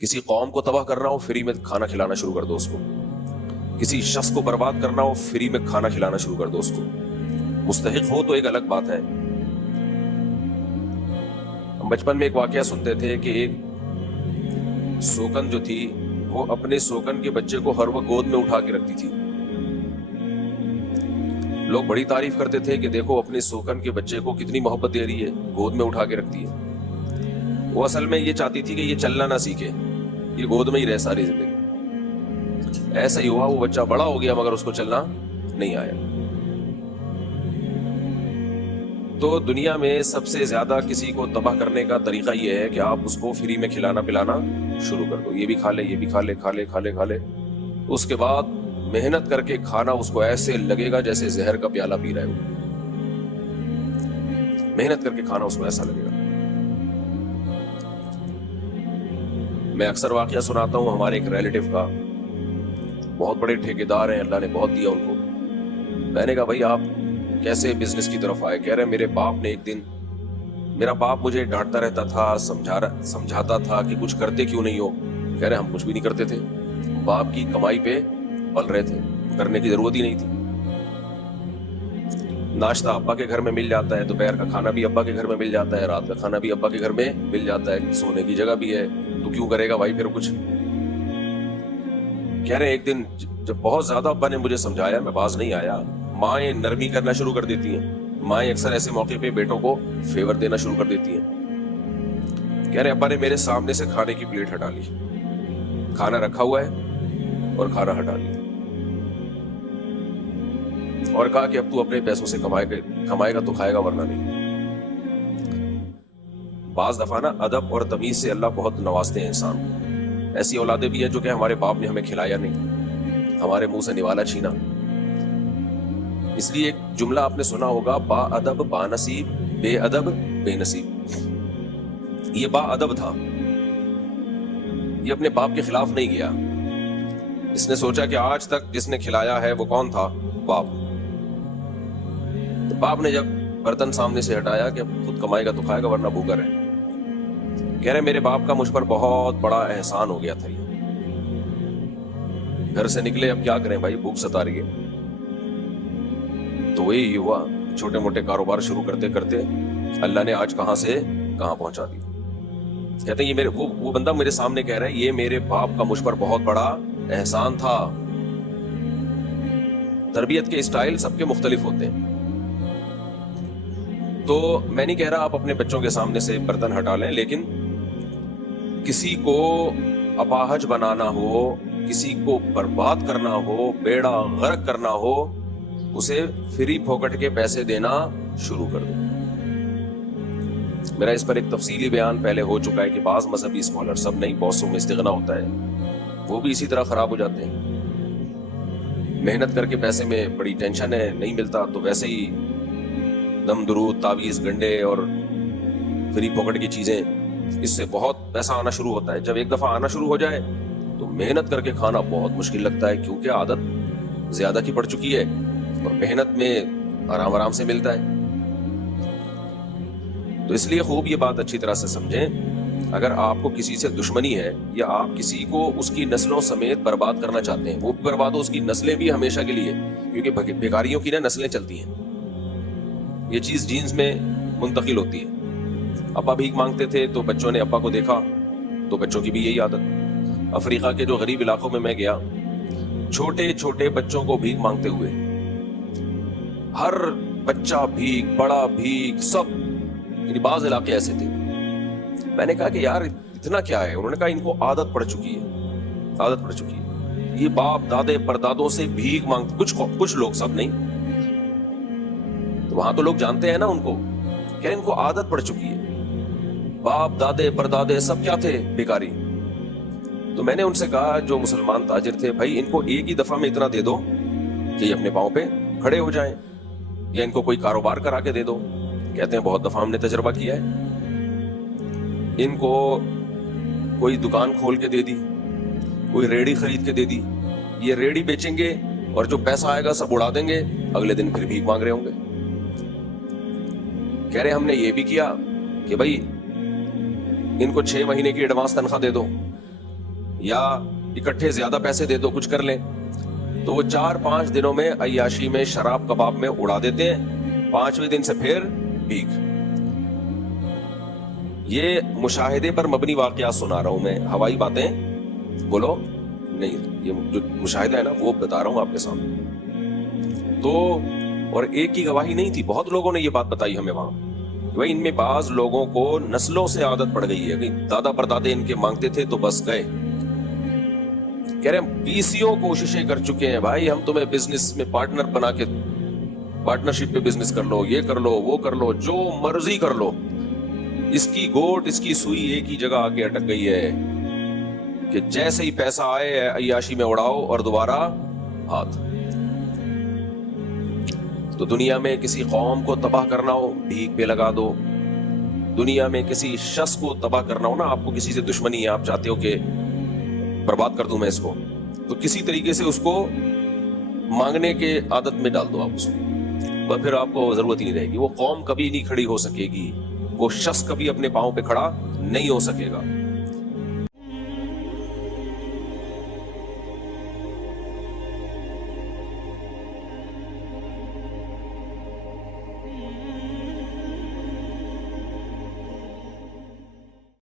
کسی قوم کو تباہ کرنا ہو فری میں کھانا کھلانا شروع کر دو اس کو. کسی شخص کو برباد کرنا ہو فری میں کھانا کھلانا شروع کر دو اس کو. مستحق ہو تو ایک الگ بات ہے. ہم بچپن میں ایک واقعہ سنتے تھے کہ ایک سوکن جو تھی وہ اپنے سوکن کے بچے کو ہر وقت گود میں اٹھا کے رکھتی تھی. لوگ بڑی تعریف کرتے تھے کہ دیکھو اپنے سوکن کے بچے کو کتنی محبت دے رہی ہے, گود میں اٹھا کے رکھتی ہے. وہ اصل میں یہ چاہتی تھی کہ یہ چلنا نہ سیکھے, یہ گود میں ہی رہے ساری زندگی. ایسا ہی ہوا, وہ بچہ بڑا ہو گیا مگر اس کو چلنا نہیں آیا. تو دنیا میں سب سے زیادہ کسی کو تباہ کرنے کا طریقہ یہ ہے کہ آپ اس کو فری میں کھلانا پلانا شروع کر دو. یہ بھی کھا لے, یہ بھی کھا لے, کھا لے کھا لے کھا لے. اس کے بعد محنت کر کے کھانا اس کو ایسے لگے گا جیسے زہر کا پیالہ پی رہا ہے وہ. محنت کر کے کھانا اس کو ایسا لگے گا. میں اکثر واقعہ سناتا ہوں ہمارے ایک ریلیٹو کا. بہت بڑے ٹھیکیدار ہیں, اللہ نے بہت دیا ان کو. میں نے کہا بھائی آپ کیسے بزنس کی طرف آئے؟ کہہ رہے میرے باپ نے ایک دن, میرا باپ مجھے ڈانٹتا رہتا تھا, سمجھاتا تھا کہ کچھ کرتے کیوں نہیں ہو. کہہ رہے ہم کچھ بھی نہیں کرتے تھے, باپ کی کمائی پہ پل رہے تھے, کرنے کی ضرورت ہی نہیں تھی. ناشتہ ابا کے گھر میں مل جاتا ہے, دوپہر کا کھانا بھی ابا کے گھر میں مل جاتا ہے, رات کا کھانا بھی ابا کے گھر میں مل جاتا ہے, سونے کی جگہ بھی ہے, تو کیوں کرے گا بھائی پھر کچھ. کہہ رہے ایک دن جب بہت زیادہ ابا نے مجھے سمجھایا, میں باز نہیں آیا. مائیں نرمی کرنا شروع کر دیتی ہیں. مائیں اکثر ایسے موقع پہ بیٹوں کو فیور دینا شروع کر دیتی ہیں. کہہ رہے ابا نے میرے سامنے سے کھانے کی پلیٹ ہٹا لی, کھانا رکھا ہوا ہے اور کھانا ہٹا لی, اور کہا کہ اب تو اپنے پیسوں سے کمائے گا تو کھائے گا ورنہ نہیں. بعض دفعہ نا ادب اور تمیز سے اللہ بہت نوازتے ہیں انسان کو. ایسی اولادیں بھی ہیں جو کہ ہمارے باپ نے ہمیں کھلایا نہیں, ہمارے منہ سے نوالا چھینا. اس لیے ایک جملہ آپ نے سنا ہوگا, با ادب با نصیب, بے ادب بے نصیب. یہ با ادب تھا, یہ اپنے باپ کے خلاف نہیں گیا. اس نے سوچا کہ آج تک جس نے کھلایا ہے وہ کون تھا؟ باپ. تو باپ نے جب برتن سامنے سے ہٹایا کہ خود کمائے گا تو کھائے گا ورنہ بھوکا رہے. کہہ رہے میرے باپ کا مجھ پر بہت بڑا احسان ہو گیا تھا. یہ گھر سے نکلے, اب کیا کریں بھائی, بھوک ستا رہی ہے. تو وہی ہوا, چھوٹے موٹے کاروبار شروع کرتے کرتے اللہ نے آج کہاں سے کہاں پہنچا دی. کہتے ہیں یہ میرے وہ بندہ میرے سامنے کہہ رہا ہے یہ میرے باپ کا مجھ پر بہت بڑا احسان تھا. تربیت کے اسٹائل سب کے مختلف ہوتے ہیں. تو میں نہیں کہہ رہا آپ اپنے بچوں کے سامنے سے برتن ہٹا لیں, لیکن کسی کو اپاہج بنانا ہو, کسی کو برباد کرنا ہو, بیڑا غرق کرنا ہو, اسے فری پھوکٹ کے پیسے دینا شروع کر دو. میرا اس پر ایک تفصیلی بیان پہلے ہو چکا ہے کہ بعض مذہبی اسکالر, سب نہیں, بہت سو میں استغنا ہوتا ہے, وہ بھی اسی طرح خراب ہو جاتے ہیں. محنت کر کے پیسے میں بڑی ٹینشن ہے, نہیں ملتا تو ویسے ہی دم درود, تعویذ, گنڈے اور فری پاکٹ کی چیزیں, اس سے بہت پیسہ آنا شروع ہوتا ہے. جب ایک دفعہ آنا شروع ہو جائے تو محنت کر کے کھانا بہت مشکل لگتا ہے, کیونکہ عادت زیادہ کی پڑ چکی ہے اور محنت میں آرام آرام سے ملتا ہے. تو اس لیے خوب یہ بات اچھی طرح سے سمجھیں, اگر آپ کو کسی سے دشمنی ہے یا آپ کسی کو اس کی نسلوں سمیت برباد کرنا چاہتے ہیں, وہ بھی برباد ہو, اس کی نسلیں بھی ہمیشہ کے لیے, کیونکہ بھکاریوں کی نا نسلیں چلتی ہیں. یہ چیز جینز میں منتقل ہوتی ہے. ابا بھیک مانگتے تھے تو بچوں نے ابا کو دیکھا تو بچوں کی بھی یہی عادت. افریقہ کے جو غریب علاقوں میں گیا, چھوٹے چھوٹے بچوں کو بھیک مانگتے ہوئے, ہر بچہ بھیک, بڑا بھیک, سب. یعنی بعض علاقے ایسے تھے. میں نے کہا کہ یار اتنا کیا ہے؟ انہوں نے کہا ان کو عادت پڑ چکی ہے, عادت پڑ چکی ہے. یہ باپ دادے پردادوں سے بھیک مانگتے, کچھ لوگ, سب نہیں. تو وہاں تو لوگ جانتے ہیں نا ان کو, کہ ان کو عادت پڑ چکی ہے. باپ دادے پردادے سب کیا تھے؟ بھکاری. تو میں نے ان سے کہا جو مسلمان تاجر تھے, بھائی ان کو ایک ہی دفعہ میں اتنا دے دو کہ یہ اپنے پاؤں پہ کھڑے ہو جائیں, یا ان کو کوئی کاروبار کرا کے دے دو. کہتے ہیں بہت دفعہ ہم نے تجربہ کیا ہے. ان کو کوئی دکان کھول کے دے دی, کوئی ریڑھی خرید کے دے دی, یہ ریڑھی بیچیں گے اور جو پیسہ آئے گا سب اڑا دیں گے, اگلے دن پھر بھیک مانگ رہے ہوں گے. کہہ رہے ہم نے یہ بھی کیا کہ بھائی ان کو 6 مہینے کی ایڈوانس تنخواہ دے دو, یا اکٹھے زیادہ پیسے دے دو کچھ کر لیں. تو وہ 4-5 دنوں میں عیاشی میں شراب کباب میں اڑا دیتے ہیں, 5ویں دن سے پھر بھیک. یہ مشاہدے پر مبنی واقعات سنا رہا ہوں میں, ہوائی باتیں بولو نہیں, یہ جو مشاہدہ ہے نا وہ بتا رہا ہوں آپ کے سامنے. تو اور ایک کی گواہی نہیں تھی, بہت لوگوں نے یہ بات بتائی ہمیں وہاں. بھائی ان میں بعض لوگوں کو نسلوں سے عادت پڑ گئی ہے کہ دادا پردادے ان کے مانگتے تھے تو بس گئے. کہہ رہے ہیں 20 کوششیں کر چکے ہیں بھائی, ہم تمہیں بزنس میں پارٹنر بنا کے پارٹنرشپ پہ بزنس کر لو, یہ کر لو وہ کر لو, جو مرضی کر لو. اس کی گوٹ اس کی سوئی ایک ہی جگہ آ کے اٹک گئی ہے کہ جیسے ہی پیسہ آئے عیاشی میں اڑاؤ اور دوبارہ ہاتھ. تو دنیا میں کسی قوم کو تباہ کرنا ہو بھیک پہ لگا دو. دنیا میں کسی شخص کو تباہ کرنا ہو نا, آپ کو کسی سے دشمنی ہے, آپ چاہتے ہو کہ برباد کر دوں میں اس کو, تو کسی طریقے سے اس کو مانگنے کے عادت میں ڈال دو آپ اس کو, پھر آپ کو ضرورت ہی نہیں رہے گی. وہ قوم کبھی نہیں کھڑی ہو سکے گی, وہ شخص کبھی اپنے پاؤں پہ کھڑا نہیں ہو سکے گا.